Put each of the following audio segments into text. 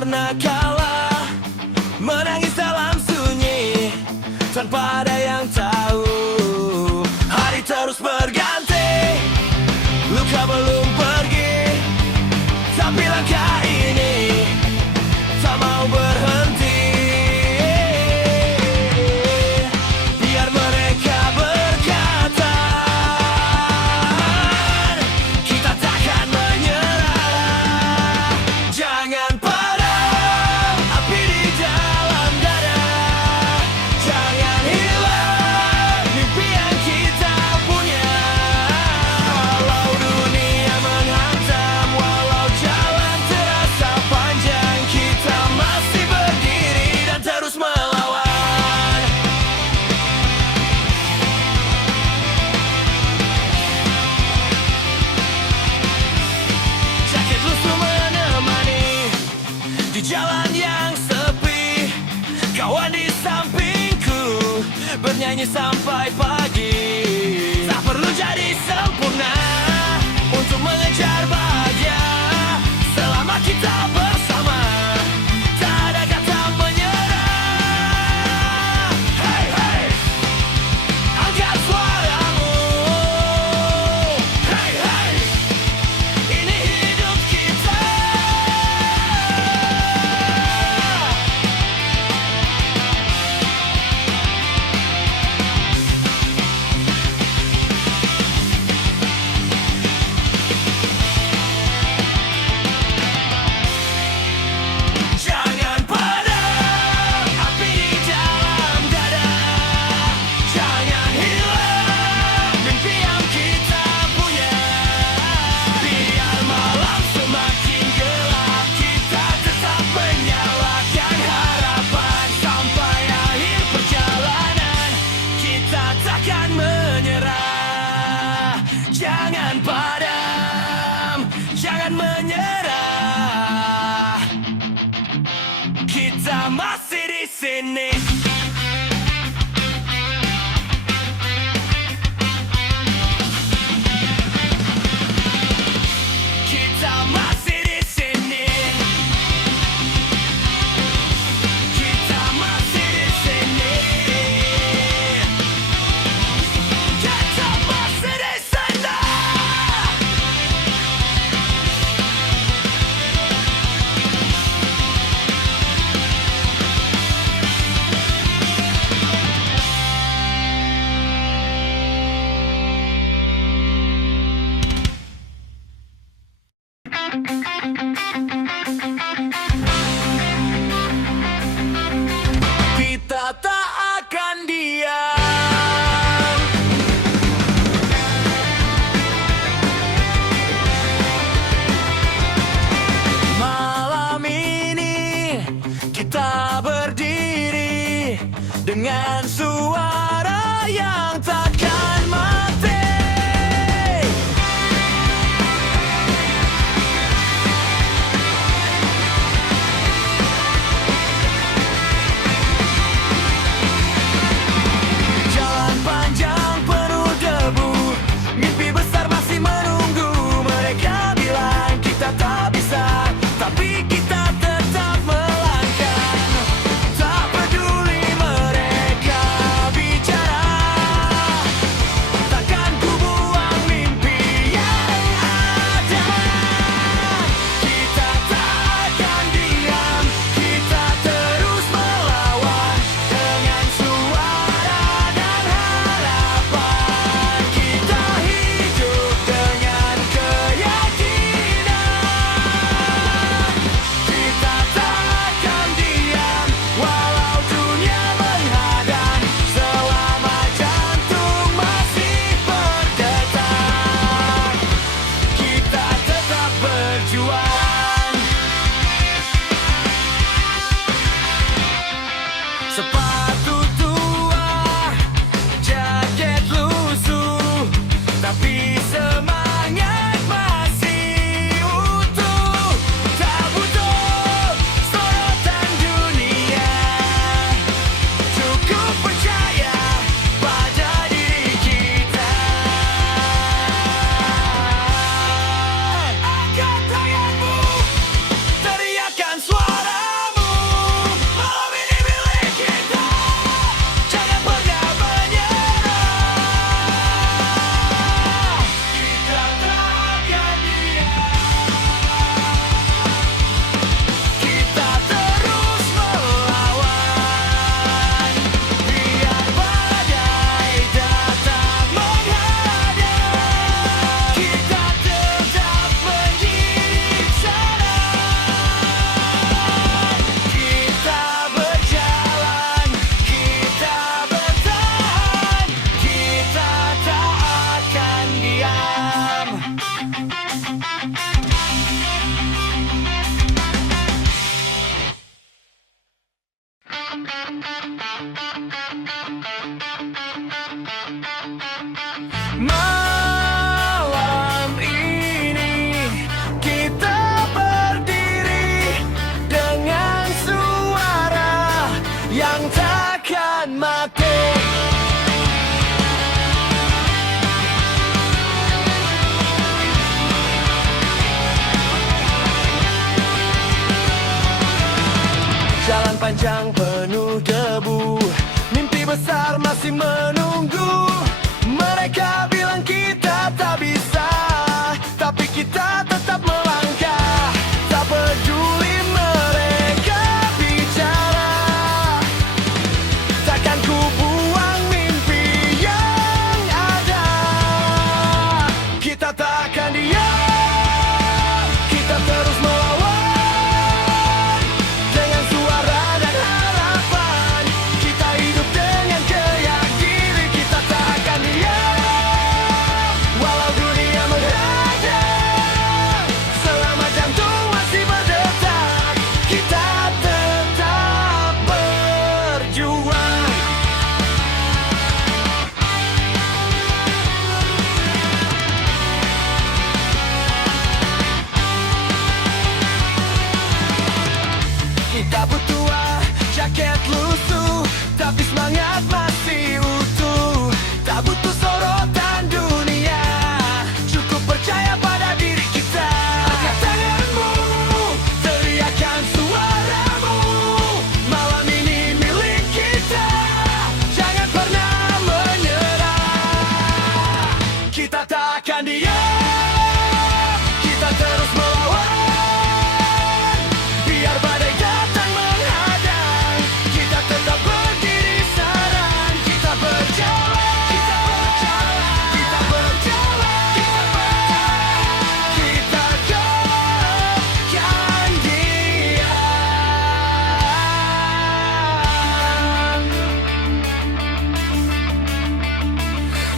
pernah kalah, menangis dalam sunyi tanpa ada yang tahu. Hari terus berganti, luka belum pergi, tapi langkah ini tak mau berhenti. Biar mereka berkata, kita takkan menyerah. Jangan padam api di dalam dada, jangan hilang mimpi yang kita punya. Walau dunia menghantam, walau jalan terasa panjang, kita masih berdiri dan terus melawan. Jaket lusuh menemani di jalan yang sepi, kawan di sampingku bernyanyi sampai pagi. Tak perlu jadi sempurna untuk mengejar bahagia, selama kita bersama tak ada kata menyerah. Hey hey, angkat suaramu. Hey hey, ini hidup kita. Jangan padam api di dalam dada, jangan hilang mimpi yang kita punya. Biar malam semakin gelap, kita tetap menyalakan harapan. Sampai akhir perjalanan, kita takkan menyerah. Jangan padam, jangan menyerah, kita masih di sini. Kita masih di sini. Kita masih di sini. Kita masih di sana. Kita tak akan diam. Malam ini kita berdiri dengan suara yang takkan mati. Jalan panjang penuh debu, mimpi besar masih menunggu. Mereka bilang kita tak bisa, tapi kita tetap melangkah. Tak peduli mereka Malam ini kita berdiri dengan suara yang takkan mati. Jalan panjang penuh debu, mimpi besar masih menunggu. Mereka bilang kita tak bisa, tapi kita tetap melangkah. Tak peduli mereka bicara, takkan ku buang mimpi yang ada. Kita takkan diam, kita terus melawan. Dengan suara dan harapan, kita hidup dengan keyakinan. Kita takkan diam, walau dunia menghadang. Selama jantung masih berdetak, kita tetap berjuang. Kita butuh jaket lusuh, tapi semangat masih utuh. Tak butuh sorotan dunia, cukup percaya pada diri kita. Angkat tanganmu, teriakan suaramu. Malam ini milik kita, jangan pernah menyerah. Kita takkan diam, kita terus melawan. Biar badai datang menghadang, kita tetap berdiri sarang. Kita berjalan, kita berjalan, kita berjalan, kita berjalan.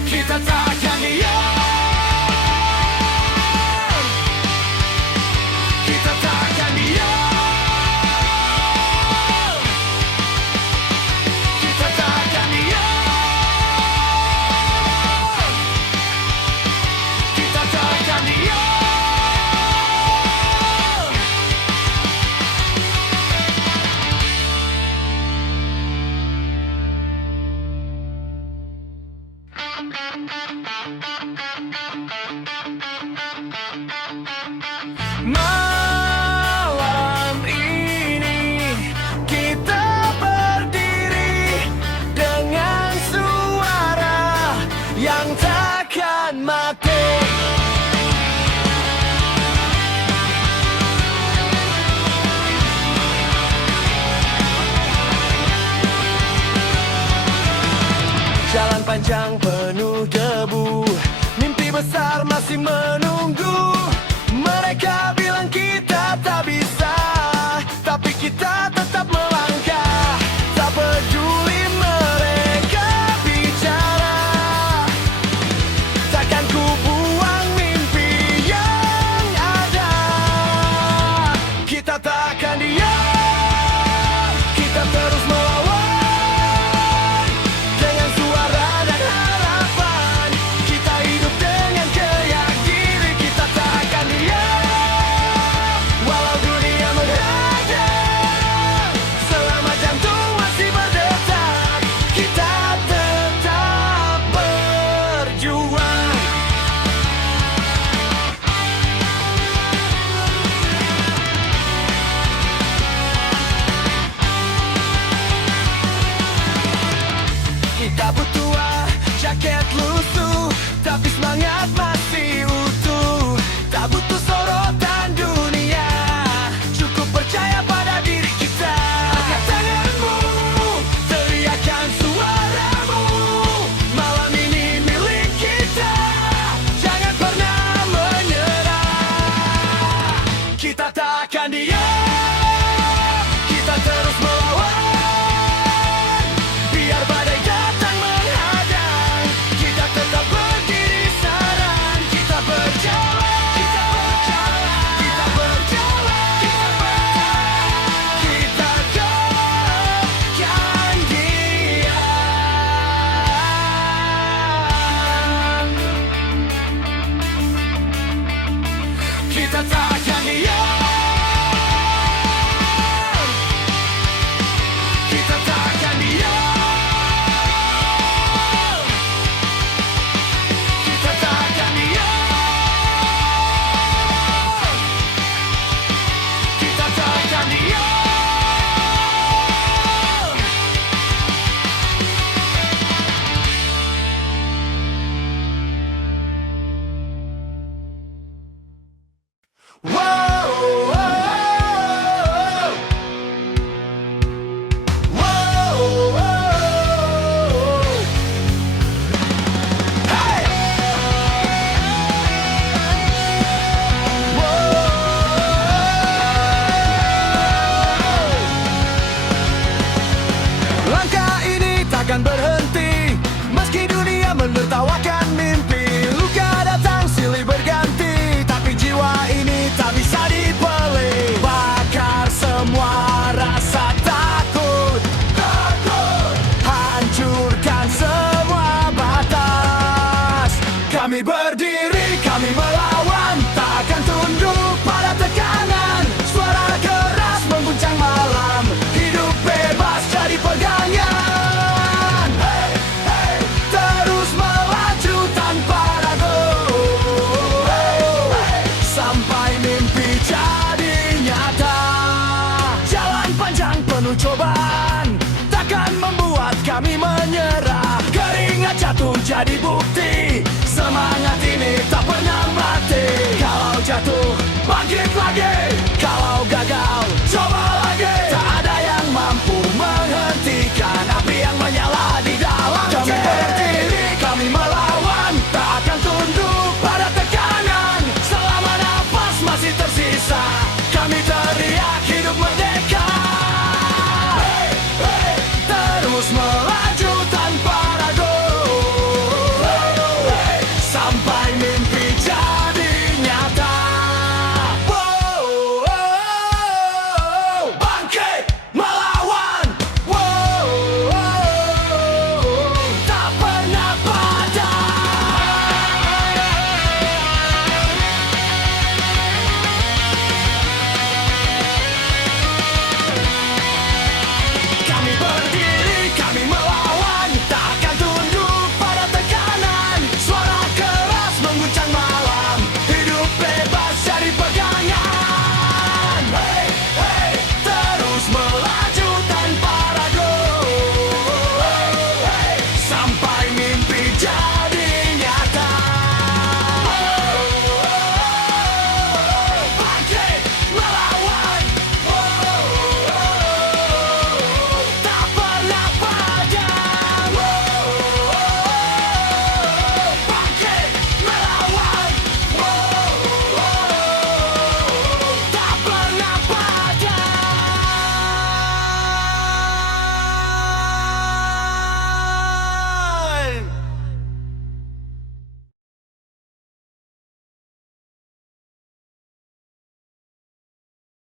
Kita takkan diam, kita takkan diam. Kita takkan diam, kita takkan diam, kita takkan diam. Malam ini kita berdiri dengan suara yang takkan mati. Jalan panjang penuh debu, mimpi besar masih menunggu. Mereka bilang kita Kita takkan diam. Kita takkan diam. Kita takkan diam. Kita takkan diam. Wow, wow, wow, wow. Hey! Langkah ini takkan berhenti meski dunia menertawakan mimpi. Luka datang silih berganti, tapi jiwa ini tak bisa dibeli. Bakar semua rasa takut, hancurkan semua batas. Kami berdiri, kami melawan, tak akan tunduk pada tekanan. Suara keras mengguncang malam, hidup bebas jadi pegangan. Hey, hey, terus melaju tanpa ragu, sampai mimpi jadi nyata. Jalan panjang penuh cobaan takkan membuat kami menyerah. Keringat jatuh jadi bukti, semangat ini tak pernah mati. Kalau jatuh, bangkit lagi.